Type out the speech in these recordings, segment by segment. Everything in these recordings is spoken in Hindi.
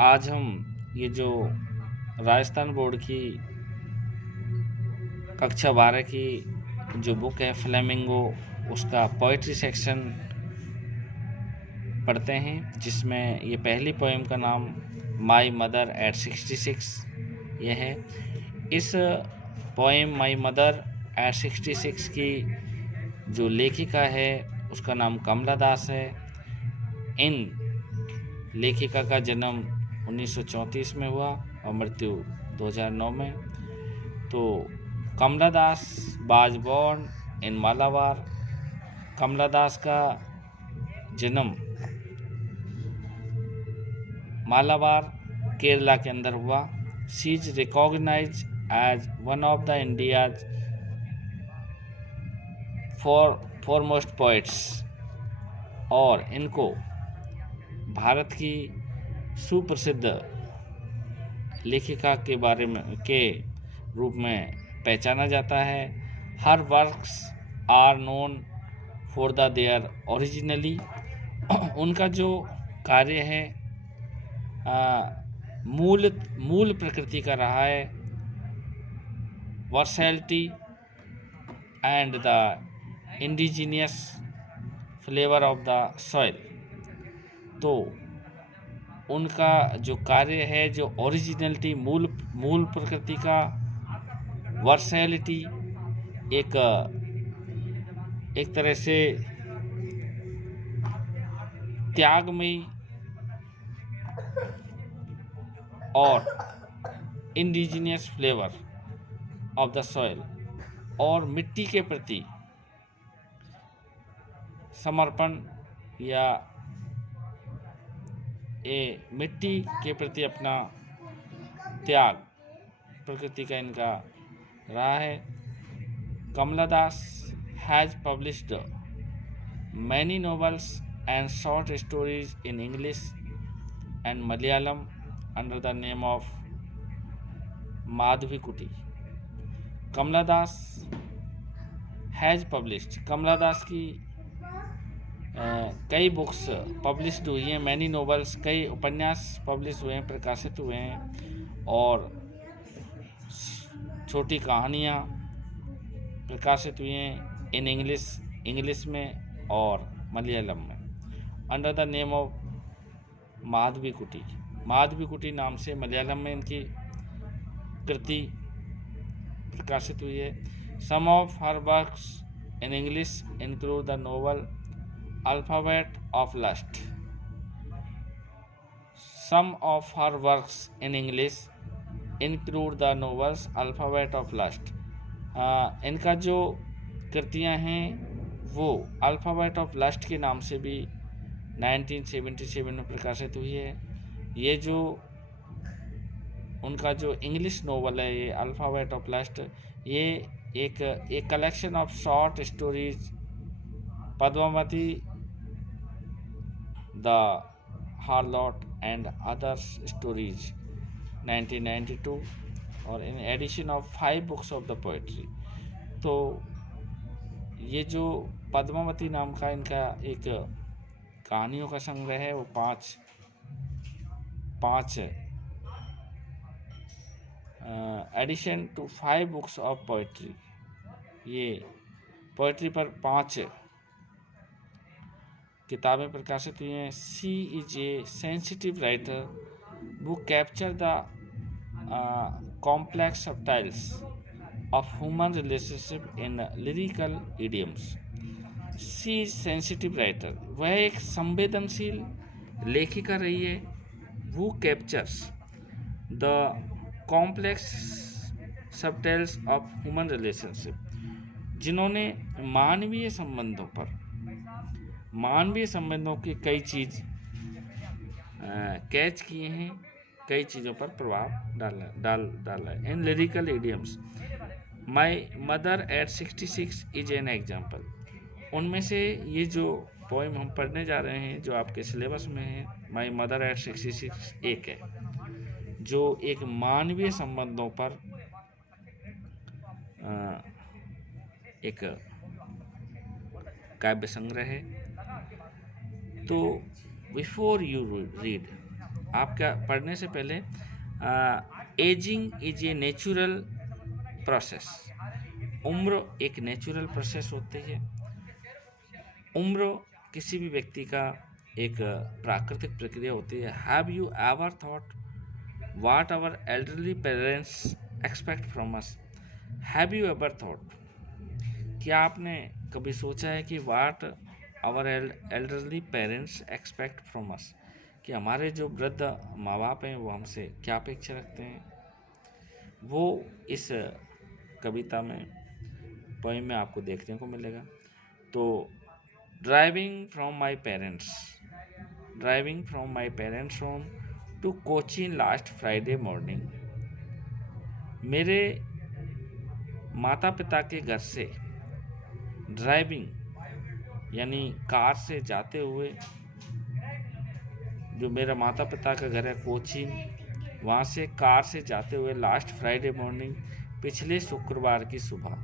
आज हम ये जो राजस्थान बोर्ड की कक्षा 12 की जो बुक है फ्लेमिंगो, उसका पोइट्री सेक्शन पढ़ते हैं, जिसमें ये पहली पोएम का नाम माई मदर एट 66 ये है। इस पोएम माई मदर एट 66 की जो लेखिका है उसका नाम कमला दास है। इन लेखिका का जन्म 1934 में हुआ और मृत्यु 2009 में। तो Kamala Das was born in Malabar. Kamala Das का जन्म मालाबार केरला के अंदर हुआ। She is recognise as one of the India's foremost poets, और इनको भारत की सुप्रसिद्ध लेखिका के बारे में के रूप में पहचाना जाता है। Her works are known for the their originally. उनका जो कार्य है मूल प्रकृति का रहा है, versatility and the indigenous flavour of the soil. तो उनका जो कार्य है, जो ओरिजिनलिटी मूल प्रकृति का, वर्सैलिटी एक तरह से त्यागमयी, और indigenous flavour of the soil, और मिट्टी के प्रति समर्पण या मिट्टी के प्रति अपना त्याग प्रकृति का इनका रहा है। Kamala Das has published many novels and short stories in English and Malayalam under the name of Madhavikutty. Kamala Das has published, Kamala Das की कई बुक्स पब्लिश्ड हुई हैं, मैनी नॉवेल्स, कई उपन्यास पब्लिश हुए हैं, प्रकाशित हुए हैं, और छोटी कहानियाँ प्रकाशित हुई हैं इन इंग्लिश में और मलयालम में under the name of Madhavikutty. Madhavikutty नाम से मलयालम में इनकी कृति प्रकाशित हुई है। Some of her works in English include the novel Alphabet of Lust. Some of her works in English include the novels Alphabet of Lust. इनका जो कृतियाँ हैं वो अल्फ़ाबेट ऑफ लस्ट के नाम से भी 1977 में प्रकाशित हुई है। ये जो उनका जो इंग्लिश नोवेल है, ये अल्फ़ाबेट ऑफ लस्ट, ये एक collection of short stories, Padmavati, the harlot and others stories 1992, और in edition of 5 books of the poetry. तो ये जो पद्मावती नाम का इनका एक कहानियों का संग्रह है, वो पाँच edition to 5 books of poetry, ये पोएट्री पर 5 किताबें प्रकाशित हुई हैं। She is a sensitive writer who capture the complex subtleties of human relationship in lyrical idioms. She is sensitive writer, वह एक संवेदनशील लेखिका रही है। वो captures the complex subtleties of human relationship, जिन्होंने मानवीय संबंधों की कई चीज़ कैच किए हैं, कई चीज़ों पर प्रभाव डाला है। In lyrical idioms my mother at 66 is an example. उनमें से ये जो पोएम हम पढ़ने जा रहे हैं, जो आपके सिलेबस में है, माई मदर एट 66 एक है, जो एक मानवीय संबंधों पर एक काव्य संग्रह है। तो बिफोर यू रीड, आपका पढ़ने से पहले ageing is a natural process. उम्र एक नेचुरल प्रोसेस होती है। उम्र किसी भी व्यक्ति का एक प्राकृतिक प्रक्रिया होती है। Have you ever thought what our elderly parents expect from us? Have you ever thought, क्या आपने कभी सोचा है कि what our elderly parents expect from us, कि हमारे जो वृद्ध माँ बाप हैं वो हमसे क्या अपेक्षा रखते हैं? वो इस कविता में, पोएम में आपको देखने को मिलेगा। तो driving from my parents home to Cochin last Friday morning. मेरे माता पिता के घर से ड्राइविंग यानी कार से जाते हुए, जो मेरा माता पिता का घर है कोचीन, वहाँ से कार से जाते हुए लास्ट फ्राइडे मॉर्निंग, पिछले शुक्रवार की सुबह।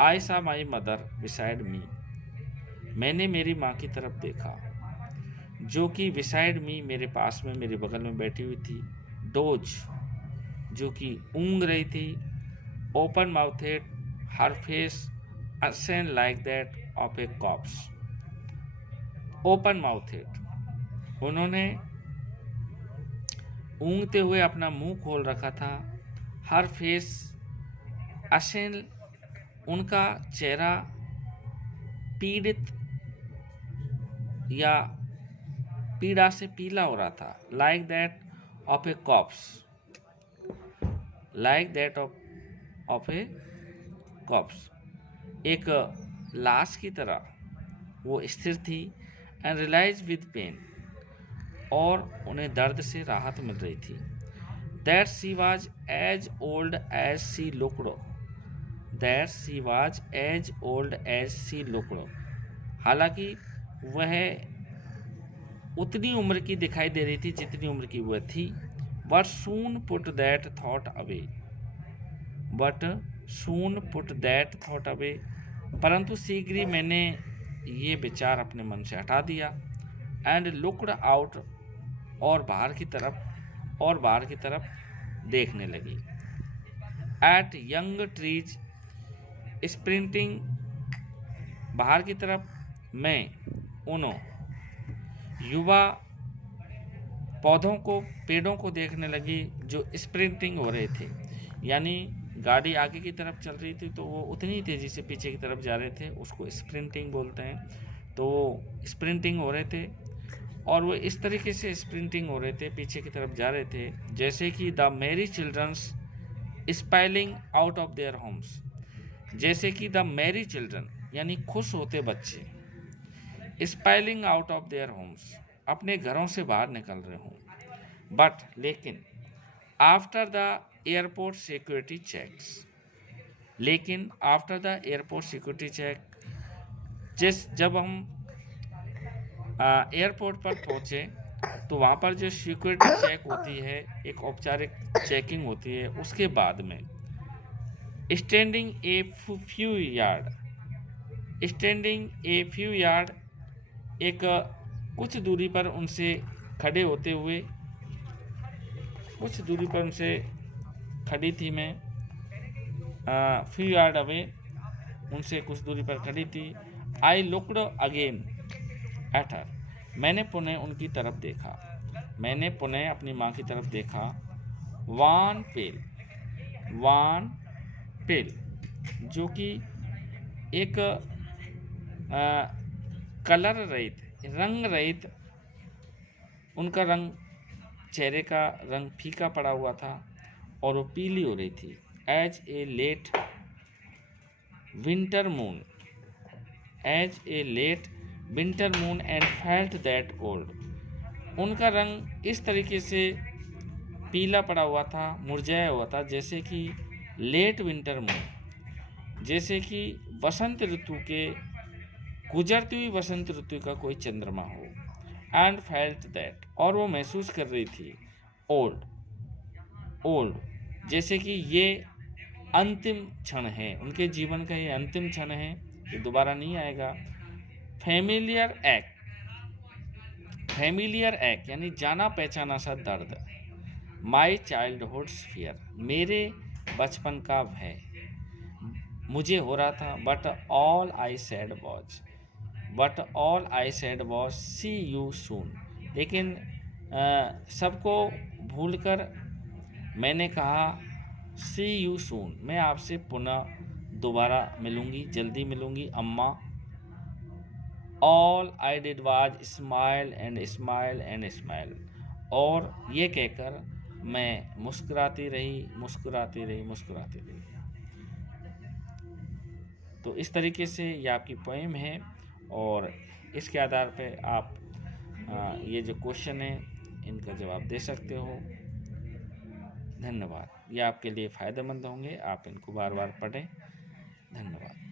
आई सा माई मदर बिसाइड मी, मैंने मेरी माँ की तरफ देखा, जो कि बिसाइड मी मेरे पास में, मेरे बगल में बैठी हुई थी। डोज, जो कि ऊँग रही थी। Open mouthed, her face ashen like that of a corpse. Open mouthed, उन्होंने ऊँगते हुए अपना मुंह खोल रखा था। हर फेस असेन, उनका चेहरा पीड़ित या पीड़ा से पीला हो रहा था। Like that of a corpse, like that of a corpse, एक लाश की तरह वो स्थिर थी। एंड रियलाइज विद पेन, और उन्हें दर्द से राहत मिल रही थी। That she was as old as she looked, that she was as old as she looked, हालांकि वह उतनी उम्र की दिखाई दे रही थी जितनी उम्र की वह थी। But soon put that thought away, but soon put that thought away, परंतु शीघ्र ही मैंने ये विचार अपने मन से हटा दिया। एंड लुक्ड आउट, और बाहर की तरफ देखने लगी। एट यंग ट्रीज स्प्रिंटिंग, बाहर की तरफ मैं उन युवा पेड़ों को देखने लगी जो स्प्रिंटिंग हो रहे थे, यानी गाड़ी आगे की तरफ चल रही थी तो वो उतनी तेज़ी से पीछे की तरफ जा रहे थे, उसको स्प्रिंटिंग बोलते हैं। तो वो स्प्रिंटिंग हो रहे थे, और वो इस तरीके से स्प्रिंटिंग हो रहे थे, पीछे की तरफ जा रहे थे, जैसे कि the merry children spilling out of their homes, जैसे कि द मैरी चिल्ड्रन यानी खुश होते बच्चे, spilling out of their homes, अपने घरों से बाहर निकल रहे हों। बट लेकिन after the airport security checks, लेकिन after the airport security check, जब हम एयरपोर्ट पर पहुँचे तो वहाँ पर जो सिक्योरिटी चेक होती है, एक औपचारिक चेकिंग होती है, उसके बाद में स्टैंडिंग ए फ्यू यार्ड, एक कुछ दूरी पर उनसे खड़े होते हुए, कुछ दूरी पर उनसे खड़ी थी मैं, फ्यू यार्ड अवे, उनसे कुछ दूरी पर खड़ी थी। I looked again at her, मैंने पुनः उनकी तरफ देखा, मैंने पुनः अपनी माँ की तरफ देखा। वान पेल, जो कि एक कलर रहित, रंग रहित, उनका रंग, चेहरे का रंग फीका पड़ा हुआ था और वो पीली हो रही थी। As a late winter moon and felt that old, उनका रंग इस तरीके से पीला पड़ा हुआ था, मुरझाया हुआ था, जैसे कि लेट विंटर मून, जैसे कि वसंत ऋतु के, गुजरती हुई वसंत ऋतु का कोई चंद्रमा हो। एंड फेल्ट दैट, और वो महसूस कर रही थी, ओल्ड, जैसे कि ये अंतिम क्षण है, उनके जीवन का ये अंतिम क्षण है, ये दोबारा नहीं आएगा। फैमिलियर एक यानी जाना पहचाना सा दर्द, माई चाइल्डहुड्स फियर, मेरे बचपन का भय, मुझे हो रहा था, but all I said was see you soon, लेकिन सबको भूलकर मैंने कहा सी यू सून, मैं आपसे पुनः दोबारा मिलूंगी, जल्दी मिलूंगी अम्मा। All I did was smile and smile and smile, और ये कहकर मैं मुस्कुराती रही, मुस्कुराती रही, मुस्कुराती रही। तो इस तरीके से ये आपकी पोएम है, और इसके आधार पे आप ये जो क्वेश्चन है इनका जवाब दे सकते हो। धन्यवाद। ये आपके लिए फ़ायदेमंद होंगे, आप इनको बार बार पढ़ें। धन्यवाद।